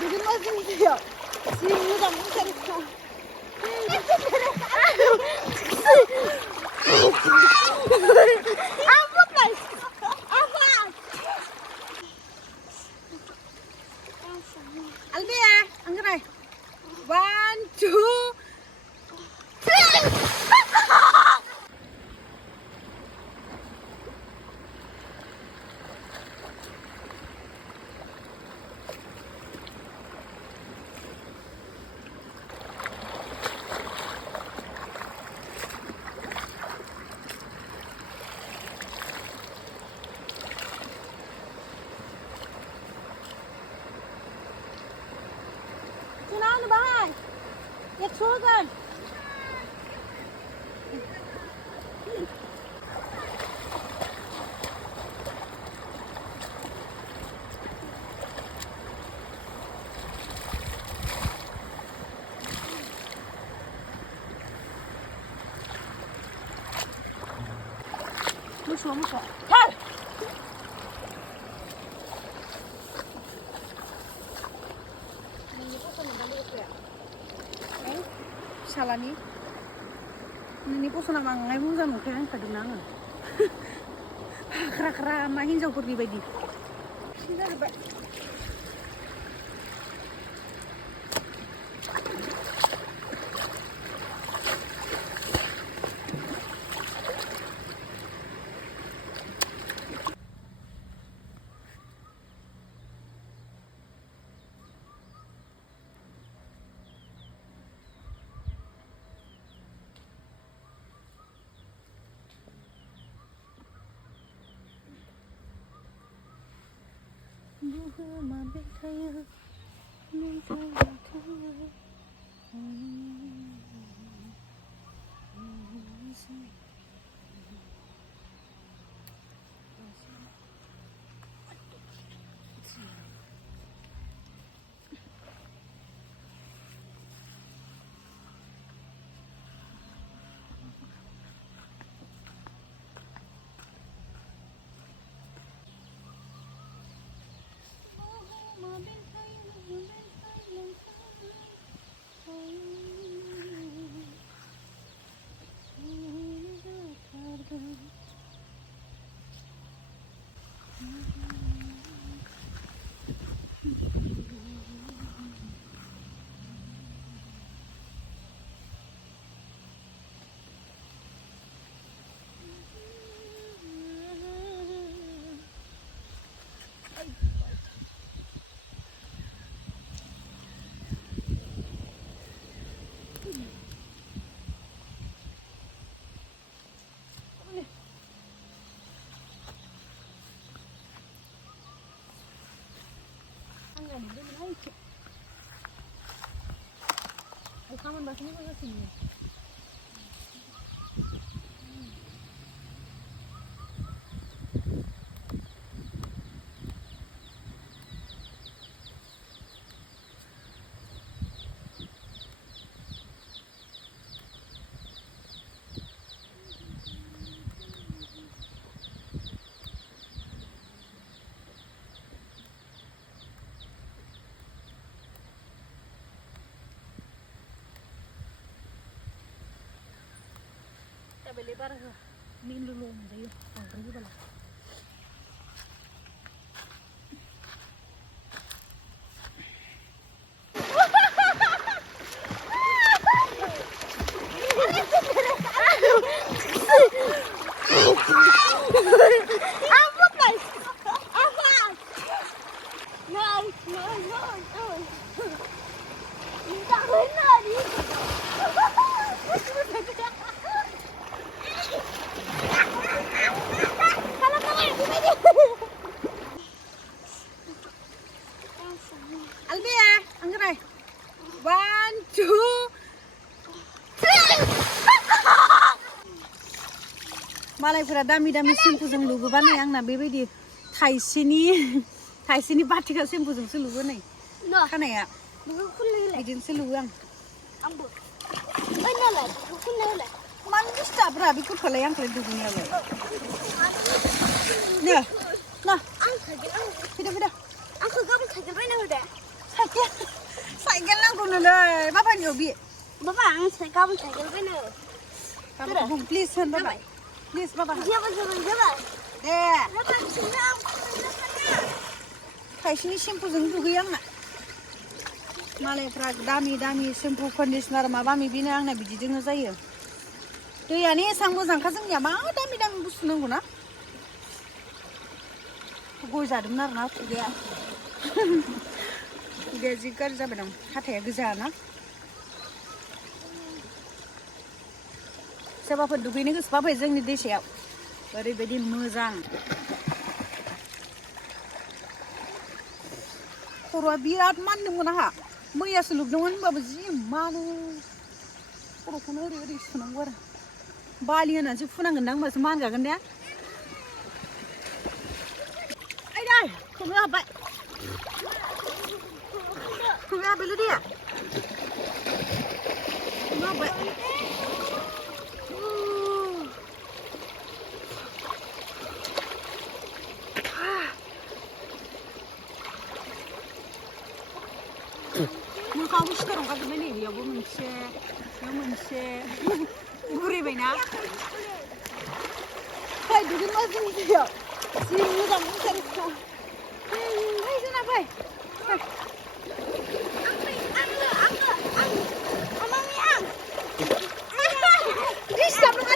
दुगैनो मा जोंनियाव जि मोजां मोनथारखा Albia, angkat. 1, 2, 3. Sino bahay? Yatsugan. Musuh. Tar. Salani ini posona mangai moजां नुखाया होनखादोंना आङो हाख्रा मा हिनजावफोरनि बायदि जाजोब्बाय Kamu bahasanya mana sini? Belebar min lulu menjayu angker juga lah. Albia, angkat. 1, 2, 3. मालायफोरा दामि सेम्पुजों लुगोबा नै आंना बेबायदि थाइसेनि बाथिका सेम्पुजोंसो लुगो नै खानाया बिदिनोसो लुगो आं आंबो ओइ नालाय फुननायलाय मानो दिसटार्बरा बे गथ'लाय आंखौलाय दुगैनायालाय ना आं फैदो आंखौ गाबोन साइकेल बायना होदो साइकेल भिडिअ बि बाबा आं गाबोन साइकेल बायनो गाबोन बुं प्लिज होन बाबा प्लिज बाबा जाबाय दे खायसेनि सेम्पुजों दुगैयो आंना मालायफ्रा दामि सेम्पु कन्डिशनार माबा माबिनो आंना बिदिजोंनो जायो दैयानो एसां मोजांखा जोंनिया मा दामि बुस्थु नांगौ ना गय जादोंमोन आरोना खुगाया जि गाज्रि जाबाय दं हाथाया गोजा ना सोरबाफोर दुगैनो गोसोबा फै जोंनि दैसायाव ओरैबायदि मोजां खर'आ बिराद मानदोंमोन आंहा मैयासो लुबदोंमोन होनबाबो जि मानो खर'खौनो ओरै सुनांगौ आरो बालि होनानैसो फुनांगोन दां होनबासो मानगागोन दे आइदै खोमायाव हाबबाय खोमायाव हाबबायलै दैया खोमायाव हाबबाय मोखाङावबो सिथर ओंखारजोब्बाय नै बेयावबो मोनसे बेयाव मोनसे बुरैबायना फै दुगैनो जोंनि दैयाव जि मोजां मोनथारो फै जोंना फै दिस्टार्ब नङा